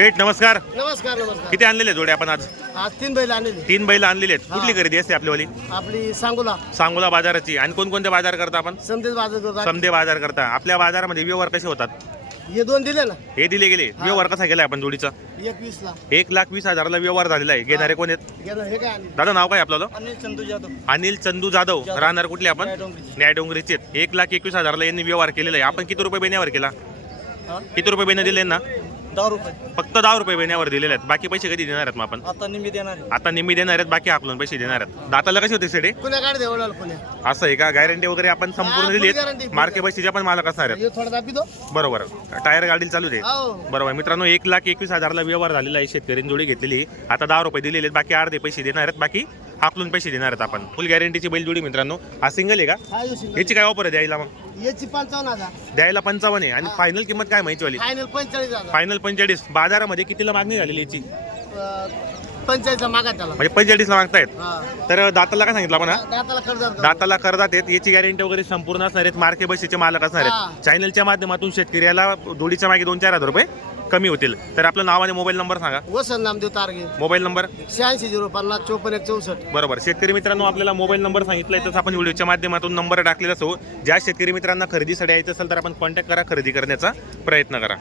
नमस्कार. नमस्कार नमस्कार. किती आणलेले जोडे आपण आज? आज तीन बैल आणलेली. तीन बैल आणलेले आहेत. कुठली खरेदी असते आपल्यावाली आपली सांगोला. सांगोला बाजाराची. आणि कोणकोणते बाजार करता आपण? समतेच बाजार करतात समदे बाजार करता. आपल्या बाजारामध्ये व्यवहार कसे होतात? हे दोन दिले ना. हे दिले गेले. व्यवहार कसा गेला आपण जोडीचा? एक वीस ला. एक लाख वीस हजाराला व्यवहार झालेला आहे. घेणारे कोण आहेत? गेलं हे काय आणलं? दादा नाव काय आपल्याला अनिल चंदू जाधव. अनिल चंदू जाधव. राहणार कुठले आपण? न्यायडोंगरीचे. न्याय डोंगरीचे. आहेत. एक लाख एकवीस हजाराला यांनी व्यवहार केलेला आहे. आपण किती रुपये बेण्यावर केला? हा? किती रुपये बेने दिले ना दहा रुपये. फक्त दहा रुपये बेण्यावर दिलेले आहेत. बाकी पैसे कधी देणार आहेत मग आपण? आता निमी देणार आहे. आता निम्मी देणार आहेत बाकी हाकलून पैसे देणार आहेत. दाताला कसे होते सेडे गाडी देवळा असं आहे का? गॅरंटी वगैरे आपण हा, संपूर्ण full दिली guarantee, आहेत. full मार्के बसीचे पण मालक असणार आहेत. हे थोडा दाबी दो. बरोबर. टायर गाडीला चालू दे. हो. बरोबर. मित्रांनो एक लाख एकवीस हजारला व्यवहार झालेला आहे शेतकऱ्यांनी जोडी घेतलेली. आता दहा रुपये दिलेले आहेत. बाकी अर्धे पैसे देणार आहेत. बाकी हाकलून पैसे देणार आहेत आपण. फुल गॅरंटीची बैल जोडी मित्रांनो. हा सिंगल आहे का? हा येऊ. याची काय ऑफर आहे द्यायला मग? याची पंचावन्न हजार. द्यायला पंचावन्न आहे. आणि फायनल किंमत काय माहिती वाली? फायनल पंचेचाळीस हजार. फायनल पंचेचाळीस. बाजारामध्ये कितीला मागणी झालेली याची? पंचाळीसचा मागा त्याला. म्हणजे पंचेचाळीसला मागतायत. हा. तर दाताला काय सांगितलं आपण हा? दाताला कर्जात दाताला करदात आहेत याची गॅरंटी वगैरे संपूर्ण असणार आहेत. मार्के बसीचे मालक असणार आहेत. हा. चॅनलच्या माध्यमातून शेतकऱ्याला जोडीच्या मागे दोन चार हजार रुपये कमी होतील. तर आपलं नाव आणि मोबाईल नंबर सांगा. वसंत नामदेव तारगे. Mobile number? शहाऐंशी झिरो पन्नास चोपन्न एक चौसष्ट. बरोबर. शेतकरी मित्रांनो आपल्याला मोबाईल नंबर सांगितलाय तसं आपण व्हिडिओच्या माध्यमातून नंबर टाकलेला असो. ज्या शेतकरी मित्रांना खरेदीसाठी यायचं असेल तर आपण कॉन्टॅक्ट करा खरेदी करण्याचा प्रयत्न करा.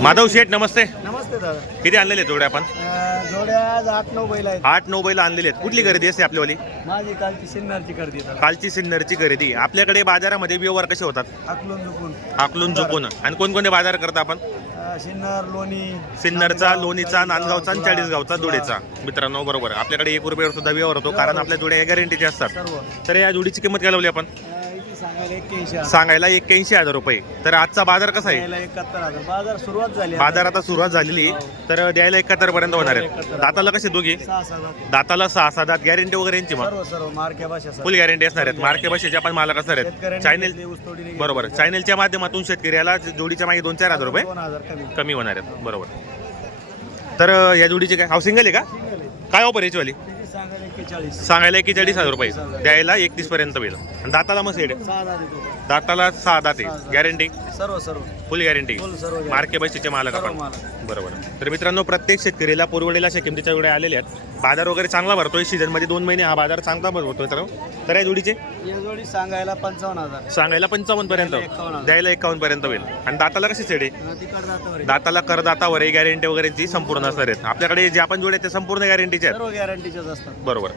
माधव शेठ नमस्ते. नमस्ते दादा. किती आणलेले आहेत जोड्या आपण? अं, जोड्या आज आठ नऊ बैल आहेत. आठ नऊ बैल आणलेले आहेत. कुठली खरेदी असते आपल्यावाली माझी कालची सिन्नरची गर्दी आहे दादा. कालची सिन्नरची खरेदी. आपल्याकडे बाजारामध्ये व्यवहार कसे होतात? अकलून झुकून. आकलून झोपून आणि कोणकोणते बाजार करता आपण? सिन्नर लोणी. सिन्नरचा लोणीचा नांदगावचा आणि चाळीसगावचा जोडीचा. मित्रांनो बरोबर. आपल्याकडे एक रुपयावर सुद्धा व्यवहार होतो कारण आपल्या जोड्या गॅरंटीचे असतात. सर्व. तर या जोडीची किंमत काय लावली आपण? सांगायला एक्क्याऐंशी हजार. रुपये. तर आजचा बाजार कसा आहे? द्यायला एकाहत्तर हजार. बाजार सुरुवात झाली आता. बाजार आता सुरुवात झालेली. तर द्यायला एकाहत्तर पर्यंत होणार आहे दाताला कसे दोघी? सहा सहा हजार. दाताला सहा सहा दात. गॅरंटी वगैरे यांची मग? सर्व सर्व. मार्के भाषा. फुल गॅरंटी असणार आहेत. मार्के भाषेचे आपण मालक असणार आहेत. चॅनेल. बरोबर. चॅनेलच्या माध्यमातून शेतकऱ्याला जोडीच्या मागे दोन चार हजार रुपये दोन हजार कमी. कमी होणार आहेत. बरोबर. तर अं, या जोडीचे काय? हाऊसिंग आहे का. काय ऑफर याची वाली सांगायला एकेचाळीस हजार रुपये. द्यायला एकतीस पर्यंत होईल आणि दाताला मग सेड. सहा हजार देतो. दाताला सहा दाते. गॅरंटी सर्व सर्व. फुल गॅरंटी फुल सर्व guarantee. मार्के बसीचे मालक सर्व आपण. बरोबर. तर मित्रांनो प्रत्येक शेतकरीला पुरवडेला अशा किमतीच्या जोड्या आलेल्या आहेत. बाजार वगैरे चांगला भरतोय. सीझनमध्ये दोन महिने हा बाजार चांगला भरतोय तर तर या जोडीचे? या जोडी सांगायला पंचावन्न हजार. सांगायला पंचावन्न पर्यंत. द्यायला 51,000. द्यायला एकावन्न पर्यंत होईल. आणि दाताला कशी सेडे तिकड जातो दाताला करदातावर गॅरंटी वगैरेची संपूर्ण असणार आहेत. आपल्याकडे जे आपण जोड्या ते संपूर्ण गॅरंटीचे आहेत. सर्व गॅरंटीच्याच असतात. बरोबर.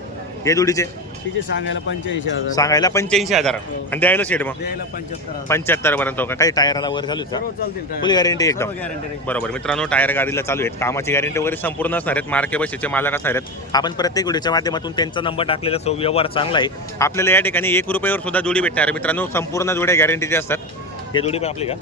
या जोडीचे? तिचे सांगायला? पंच्याऐंशी हजार. सांगायला पंच्याऐंशी हजार. आणि द्यायला शेड मग? द्यायला पंच्याहत्तर हजार. पंच्याहत्तर पर्यंत का? काही टायराला वगैरे चालू आहे का? सर्व चालतील फुल गॅरंटी एकदम. गॅरंटी बरोबर. मित्रांनो टायर गाडीला चालू आहेत. कामाची गॅरंटी वगैरे संपूर्ण असणार आहेत. मार्के बसेचे मालक असणार आहेत. आपण प्रत्येक व्हिडिओच्या माध्यमातून त्यांचा नंबर टाकलेला सो व्यवहार चांगला आहे. आपल्याला या ठिकाणी एक रुपयावर सुद्धा जोडी भेटणार आहे. मित्रांनो संपूर्ण जोड्या गॅरंटीचे असतात. हे जोडी पण आपली का?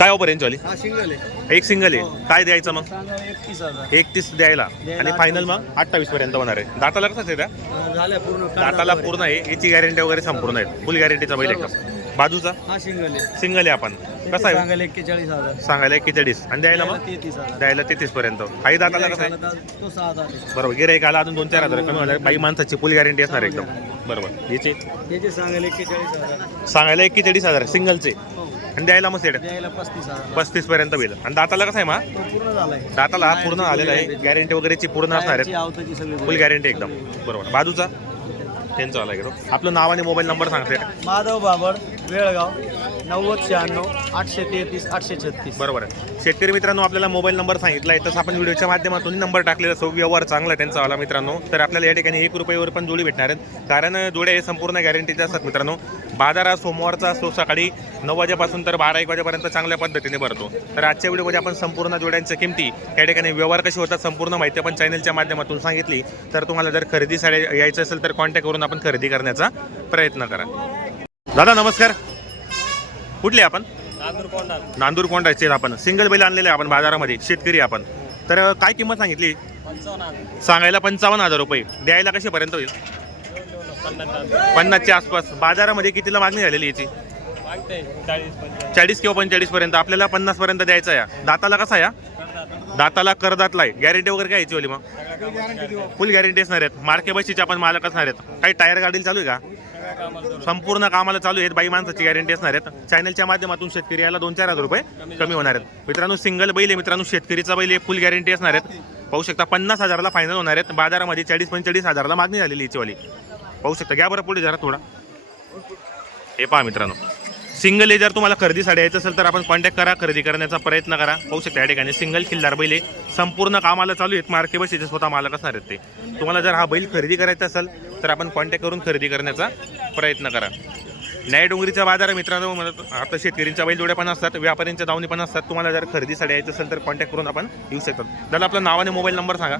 काय ऑफर यांची हा सिंगल आहे. एक सिंगल आहे. काय द्यायचं मग? एकतीस हजार. एकतीस द्यायला. आणि फायनल मग? अठ्ठावीस. पर्यंत होणार आहे. दाताला कसं आहे त्या? अं, झाल्या पूर्ण. दाताला पूर्ण आहे. याची गॅरंटी वगैरे संपूर्ण आहे. फुल गॅरंटीचा बैल एकदम. बाजूचा? हा सिंगल आहे. सिंगल आहे आपण. कसा आहे? सांगायला एक्केचाळीस हजार. सांगायला एकेचाळीस आणि द्यायला मग? तेहतीस हजार. द्यायला तेहतीस पर्यंत. काही दाताला कसं आहे? तो सहा हजार आहे. बरोबर. गिराईक आला अजून दोन चार हजार कमी होणार. बाई माणसाची फुल गॅरंटी असणार एकदम. बरोबर. याचे? त्याचे सांगायला एक्केचाळीस हजार. सांगायला एकेचाळीस हजार. सिंगलचे हो. आणि द्यायला मग द्यायला पस्तीस हजार. पस्तीस पर्यंत होईल. आणि दाताला कसं आहे मा? तो पूर्ण झालाय. दाताला हा पूर्ण आलेला आहे. गॅरंटी वगैरेची पूर्ण असणार आहे आवताची सगळी फुल गॅरंटी एकदम. बरोबर. बाजूचा? त्यांचा आला गेलो आपलं नाव आणि मोबाईल नंबर सांगते. माधव बाबड वेळगाव. नव्वद शहाण्णव आठशे तेहतीस आठशे छत्तीस. बरोबर आहे. शेतकरी मित्रांनो आपल्याला मोबाईल नंबर सांगितला आहे. तसं आपण व्हिडिओच्या माध्यमातून नंबर टाकलेला सो व्यवहार चांगला आहे त्यांचा आला मित्रांनो. तर आपल्याला या ठिकाणी एक रुपयावर पण जोडी भेटणार आहेत. कारण जोड्या हे संपूर्ण गॅरंटीचे असतात मित्रांनो. बाजार हा सोमवारचा असतो सकाळी नऊ वाजेपासून तर बारा एक वाजेपर्यंत चांगल्या पद्धतीने भरतो. तर आजच्या व्हिडिओमध्ये आपण संपूर्ण जोड्यांच्या किमती या ठिकाणी व्यवहार कसे होतात संपूर्ण माहिती आपण चॅनलच्या माध्यमातून सांगितली. तर तुम्हाला जर खरेदीसाठी यायचं असेल तर कॉन्टॅक्ट करून आपण खरेदी करण्याचा प्रयत्न करा. दादा नमस्कार. कुठले आपण? नांदूर कोंडाचे आपण. सिंगल बैल आणलेले आहे आपण बाजारामध्ये शेतकरी आपण. तर काय किंमत सांगितली? सांगायला पंचावन्न हजार रुपये. द्यायला कशापर्यंत होईल? पन्नासच्या आसपास. बाजारामध्ये कितीला मागणी झालेली याची? चाळीस किंवा पंचेचाळीस पर्यंत. आपल्याला पन्नास पर्यंत द्यायचा या दाताला कसा या दाताला करदातला आहे. गॅरंटी वगैरे काय याची वाली मग? फुल गॅरंटी असणार आहेत. मार्के बसीचे आपण मालक असणार आहेत. काही टायर गाडीला चालू आहे का? संपूर्ण कामाला चालू आहेत. बाई माणसाची गॅरंटी असणार आहेत. चॅनलच्या माध्यमातून शेतकरी याला दोन चार हजार रुपये कमी होणार आहेत. मित्रांनो सिंगल बैल आहे. मित्रांनो शेतकरीचा बैल आहे फुल गॅरंटी असणार आहेत. पाहू शकता पन्नास हजाराला फायनल होणार आहेत. बाजारामध्ये चाळीस पंचेचाळीस हजाराला मागणी झालेली याचीवाली पाहू शकता घ्या बरं पुढे जरा थोडा. हे पहा मित्रांनो. सिंगल जर तुम्हाला खरेदीसाठी यायचं असेल तर आपण कॉन्टॅक्ट करा. खरेदी करण्याचा प्रयत्न करा. पाहू शकता या ठिकाणी सिंगल खिल्लार बैल आहे. संपूर्ण कामाला चालू आहेत. मार्के स्वतः मालक असणार आहेत ते. तुम्हाला जर हा बैल खरेदी करायचा असेल तर आपण कॉन्टॅक्ट करून खरेदी करण्याचा प्रयत्न करा. न्याय डोंगरीचा बाजार आहे मित्रांनो म्हणत आता शेतकरींच्या बैल जोड्या पण असतात व्यापाऱ्यांच्या दावणी पण असतात. तुम्हाला जर खरेदीसाठी यायचं असेल तर कॉन्टॅक्ट करून आपण येऊ शकतात दादा आपलं नाव आणि मोबाईल नंबर सांगा.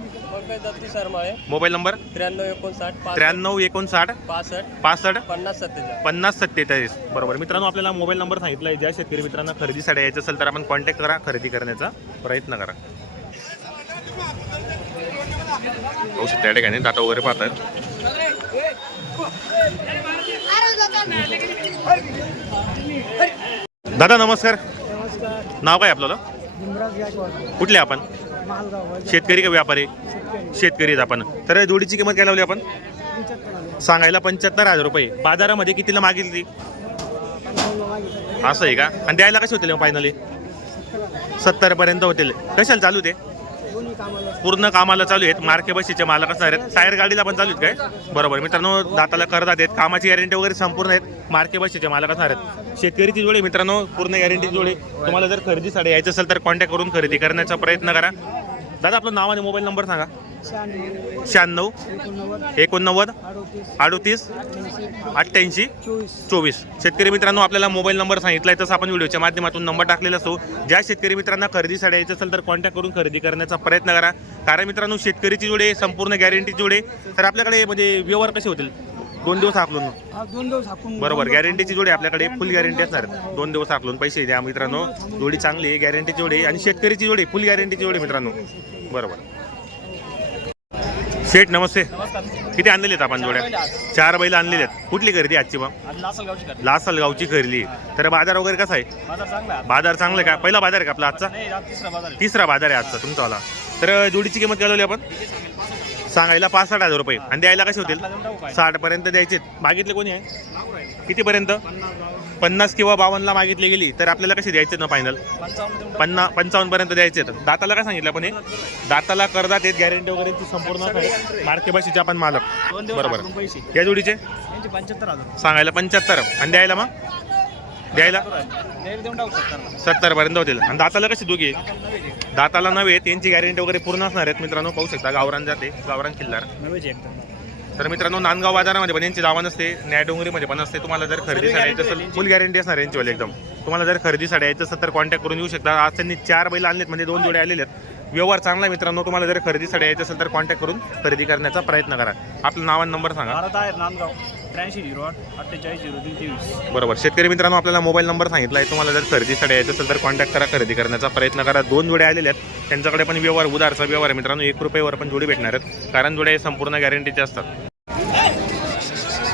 Mobile number? त्र्याण्णव एकोणसाठ त्र्याण्णव एकोणसाठ पासष्ट पासष्ट पन्नास सत्तेचाळीस. पन्नास सत्तेचाळीस. बरोबर. मित्रांनो आपल्याला मोबाईल नंबर सांगितला आहे. ज्या शेतकरी मित्रांना खरेदीसाठी यायचं असेल तर आपण कॉन्टॅक्ट करा खरेदी करण्याचा प्रयत्न करा. पाहू शकता या ठिकाणी दाता वगैरे पाहतात. दादा नमस्कार. नाव काय आपल्याला कुठले आपण? शेतकरी का व्यापारी? शेतकरी. आपण. तर जोडीची किंमत काय लावली आपण? सांगायला पंच्याहत्तर हजार रुपये. बाजारामध्ये कितीला मागितली? असं आहे का? आणि द्यायला कसे होतील फायनली सत्तर पर्यंत होतील. कशाला चालू ते? पूर्ण कामाला चालू आहेत. मार्के बशीचे मालक असणार आहेत. टायर गाडीला पण चालू आहेत काय? बरोबर. मित्रांनो दाताला करतात आहेत. कामाची गॅरंटी वगैरे संपूर्ण आहेत. मार्के बशीचे मालक असणार आहेत. शेतकरीची जोडी मित्रांनो पूर्ण गॅरंटी जोडी. तुम्हाला जर खरेदीसाठी यायचं असेल तर कॉन्टॅक्ट करून खरेदी करण्याचा प्रयत्न करा. दादा आपलं नाव आणि मोबाईल नंबर सांगा. शहाण्णव. एकोणनव्वद. अडोतीस. अठ्ठ्याऐंशी. चोवीस. शेतकरी मित्रांनो आपल्याला मोबाईल नंबर सांगितला आहे तसं आपण व्हिडिओच्या माध्यमातून नंबर टाकलेला असतो ज्या शेतकरी मित्रांना खरेदीसाठी यायचं असेल तर कॉन्टॅक्ट करून खरेदी करण्याचा प्रयत्न करा. कारण मित्रांनो शेतकरीची जोडे संपूर्ण गॅरंटी जोडे तर आपल्याकडे म्हणजे व्यवहार कसे होतील? दोन दिवस हाकलून. दोन दिवस हाकून बरोबर. गॅरंटीची जोडी आपल्याकडे फुल गॅरंटी असणार. दोन दिवस हाकलून पैसे द्या मित्रांनो. जोडी चांगली आहे गॅरंटीची जोडी. आणि शेतकरीची जोडी फुल गॅरंटीची जोडी मित्रांनो. बरोबर. शेठ नमस्ते. किती आणलेले आहेत आपण जोड्या? चार बैल आणलेले आहेत. कुठली खरेदी आजची मग? लासलगावची कर लासल गावची खरेदी. तर बाजार वगैरे कसा आहे? बाजार चांगला का? पहिला बाजार आहे का आपला आजचा? तिसरा बाजार आहे. आजचा तुमचावाला तर जोडीची किंमत काय लावली आपण? सांगायला पासष्ट हजार रुपये. आणि द्यायला कसे होतील? आपला देऊन टाकू काय? साठ पर्यंत द्यायचे मागितले कोणी आहे. कितीपर्यंत? पन्नास किंवा बावन्नला मागितली गेली तर आपल्याला कशी द्यायचे ना फायनल. पन्ना पंचावन्न पर्यंत द्यायचे आहेत. दाताला काय सांगितलं आपण हे? दाताला करदात आहेत गॅरंटी वगैरे ती संपूर्ण मार्के बशीचे आपण मालक. बरोबर. या जोडीचे? सांगायला पंच्याहत्तर. आणि द्यायला मग? द्यायला? द्यायला देऊन टाकू सत्तर. सत्तर पर्यंत होतील. आणि दाताला कशी दोघी. दाताला नव्हे त्यांची गॅरंटी वगैरे पूर्ण असणार आहेत मित्रांनो. पाहू शकता गावरान जाते गावरान किल्लार तर मित्रांनो नांदगाव बाजारामध्ये पण यांची दावा नसते न्यायडोंगरीमध्ये पण असते तुम्हाला जर खरेदीसाठी यायचं असेल फुल गॅरंटी असणार यांची एकदम. तुम्हाला जर खरेदीसाठी यायचं असेल तर कॉन्टॅक्ट करून येऊ शकता. आज त्यांनी चार बैल आणलेत म्हणजे दोन जोडे आलेले आहेत. व्यवहार चांगला मित्रांनो. तुम्हाला जर खरेदीसाठी यायचं असेल तर कॉन्टॅक्ट करून खरेदी करण्याचा प्रयत्न करा. आपलं नाव आणि नंबर सांगा. भारत आहे नांदगाव. त्र्याऐंशी झिरो आठ अठ्ठेचाळीस झिरो तीन तेवीस. बरोबर. शेतकरी मित्रांनो आपल्याला मोबाईल नंबर सांगितला आहे. तुम्हाला जर खरेदीसाठी यायचं असेल तर कॉन्टॅक्ट करा खरेदी करण्याचा प्रयत्न करा. दोन जोडे आलेले आहेत. त्यांच्याकडे पण व्यवहार उदारचा व्यवहार आहे मित्रांनो. एक रुपयावर पण जोडी भेटणार आहेत. कारण जोडे संपूर्ण गॅरंटीचे असतात.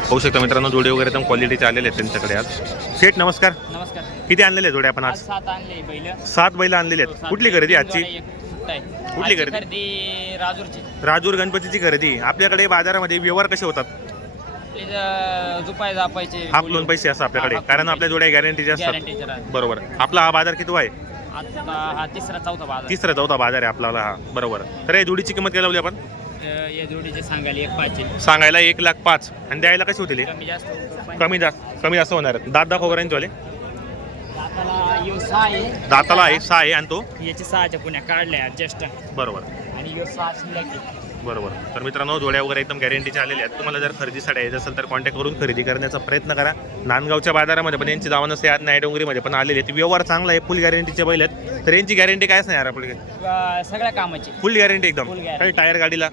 होऊ शकतं मित्रांनो जोडे वगैरे एकदम क्वालिटीचे आलेले आहेत त्यांच्याकडे आज. शेठ नमस्कार. नमस्कार. किती आणलेले आहेत जोडे आपण आज? आज सात आणले बैल. सात बैल आणलेले आहेत. कुठली खरेदी आजची? कुठली कुठली खरेदी? खरेदी राजूरची. राजूर गणपतीची खरेदी. आपल्याकडे बाजारामध्ये व्यवहार कसे होतात? आपले ज- जुपाय जापायचे हाफ लोन पैसे असतात आपल्याकडे. कारण आपल्या जोड्या गॅरंटीचे असतात. गॅरंटीचे. बरोबर. आपला हा बाजार किती आहे? आता हा तिसरा चौथा बाजार. तिसरा चौथा बाजार आहे आपल्याला हा. बरोबर. तर या जोडीची किंमत काय लावली आपण? अ, या जोडीचे सांगायला एक पाचशे सांगायला एक लाख पाच. आणि द्यायला कशी होतील हे? कमी जास्त. कमी जास्त कमी जास्त होणार. आहेत. दात दाखव वाले दाताला यो सहा आहे. दाताला आहे सहा आहे आणि तो? याचे सहाच्या पुण्या काढल्या जस्ट. बरोबर. आणि यो सहा शिल्लक आहे. बरोबर. तर मित्रांनो जोड्या वगैरे एकदम गॅरंटीचे आलेले आहेत. तुम्हाला जर खरेदीसाठी यायचं असेल तर कॉन्टॅक्ट करून खरेदी करण्याचा प्रयत्न करा. नांदगावच्या बाजारामध्ये पण यांची दावा नसते आज नायडोंगरीमध्ये पण आलेले आहेत. व्यवहार चांगला आहे फुल गॅरंटीचे बैल आहेत. तर यांची गॅरंटी कायच नाही यार आपल्याकडे? सगळ्या कामाची. फुल गॅरंटी एकदम. काही टायर गाडीला?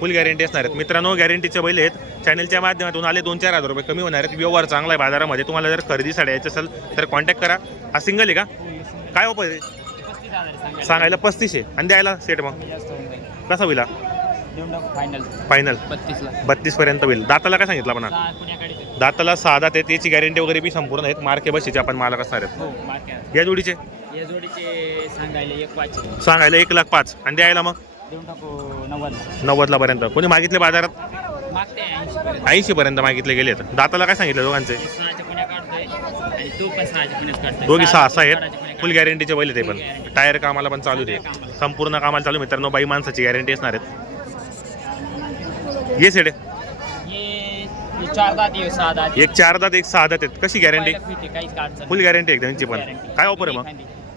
फुल गॅरंटी असणार आहेत. मित्रांनो गॅरंटीचे बैल आहेत. चॅनलच्या माध्यमातून आले दोन चार हजार रुपये कमी होणार आहेत. व्यवहार चांगला आहे बाजारामध्ये. तुम्हाला जर खरेदीसाठी यायचं असेल तर कॉन्टॅक्ट करा. हा सिंगल आहे का? काय ऑफर आहे? सांगायला. पस्तीसशे आणि द्यायला सेट मग? कसा होईल फायनल फायनल बत्तीसला. बत्तीस पर्यंत होईल. दाताला काय सांगितलं आपण. दाताला सहा दात आहेत याची गॅरंटी वगैरे बी संपूर्ण आहेत. मार्के बशीचे आपण मालक असणार आहेत. हो या जोडीचे? या जोडीचे सांगायला एक पाचशे सांगायला एक लाख पाच. आणि द्यायला मग? देऊन टाकू नव्वद. नव्वदला पर्यंत. कोणी मागितले बाजारात? ऐंशी पर्यंत मागितले गेले आहेत दाताला काय सांगितलं दोघांचे? दोघी सहा सहा आहेत. फुल गॅरंटीचे बैल ते पण. टायर कामाला पण चालू दे संपूर्ण कामाला चालू मित्रांनो बाई माणसाची गॅरंटी असणार आहेत. ये सेडे काढतोय. चार दात आहे सहा दात एक चार दात एक सहा दात आहेत कशी गॅरंटी काहीच अडचण फुल गॅरंटी त्यांची पण. काय ऑफर आहे मग.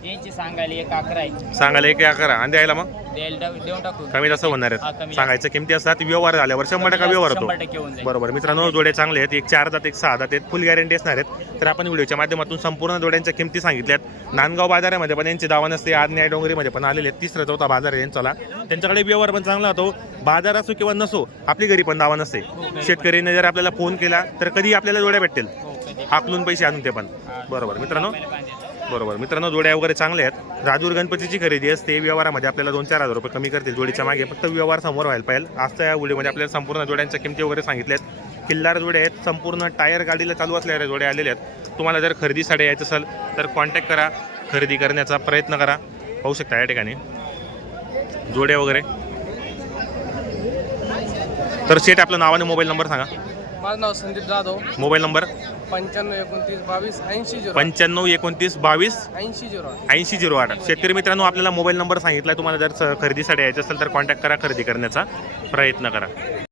यांची सांगायला एक अकरा आहे. सांगायला एक करा आणि द्यायला मग? द्यायला देऊ- देऊन टाकू. कमी जास्त होणार हा, आहेत कमी सांगायचं किमती असतात व्यवहार झाल्यावर शंभर टक्का व्यवहार होतो. शंभर टक्के होऊन जाईल. बरोबर. मित्रांनो जोडे चांगले आहेत. एक चार दात एक सहा आहेत. फुल गॅरंटी असणार आहेत. तर आपण व्हिडिओच्या माध्यमातून संपूर्ण जोड्यांच्या किमती सांगितल्यात. नांदगाव बाजारामध्ये पण यांची दावा नसते. आज न्याय डोंगरीमध्ये पण आलेले आहेत. तिसरा चौथा बाजार आहे यांचाला त्यांच्याकडे व्यवहार पण चांगला होतो. बाजार असो किंवा नसो आपली घरी पण दावा नसते. शेतकरीने जर आपल्याला फोन केला तर कधी आपल्याला जोड्या भेटतील. हो कधी. हाकलून पैसे आणून ते पण. बरोबर. मित्रांनो. बरोबर. मित्रांनो जोड्या वगैरे चांगले आहेत. राजूर गणपतीची खरेदी असते. व्यवहारामध्ये आपल्याला दोन चार हजार रुपये कमी करतील जोडीच्या मागे. फक्त व्यवहार समोर व्हायला पाहिजे. आजच्या या व्हिडिओमध्ये आपल्याला संपूर्ण जोड्यांच्या किमती वगैरे सांगितल्यात. किल्लार जोड्या आहेत. संपूर्ण टायर गाडीला चालू असलेल्या जोड्या आलेल्या आहेत. तुम्हाला जर खरेदीसाठी यायचं असेल तर कॉन्टॅक्ट करा. खरेदी करण्याचा प्रयत्न करा. पाहू शकता या ठिकाणी. जोड्या वगैरे. तर शेट आपलं नाव आणि मोबाईल नंबर सांगा. माझं नाव संदीप जाधव. Mobile number. पंच्याण्णव एकोणतीस बावीस ऐंशी झिरो पंच्याण्णव एकोणतीस बावीस ऐंशी झिरो ऐंशी झिरो आठ. शेतकरी मित्रांनो आपल्याला मोबाईल नंबर सांगितला तुम्हाला जर स- खरेदीसाठी यायचं असेल तर कॉन्टॅक्ट करा खरेदी करण्याचा प्रयत्न करा.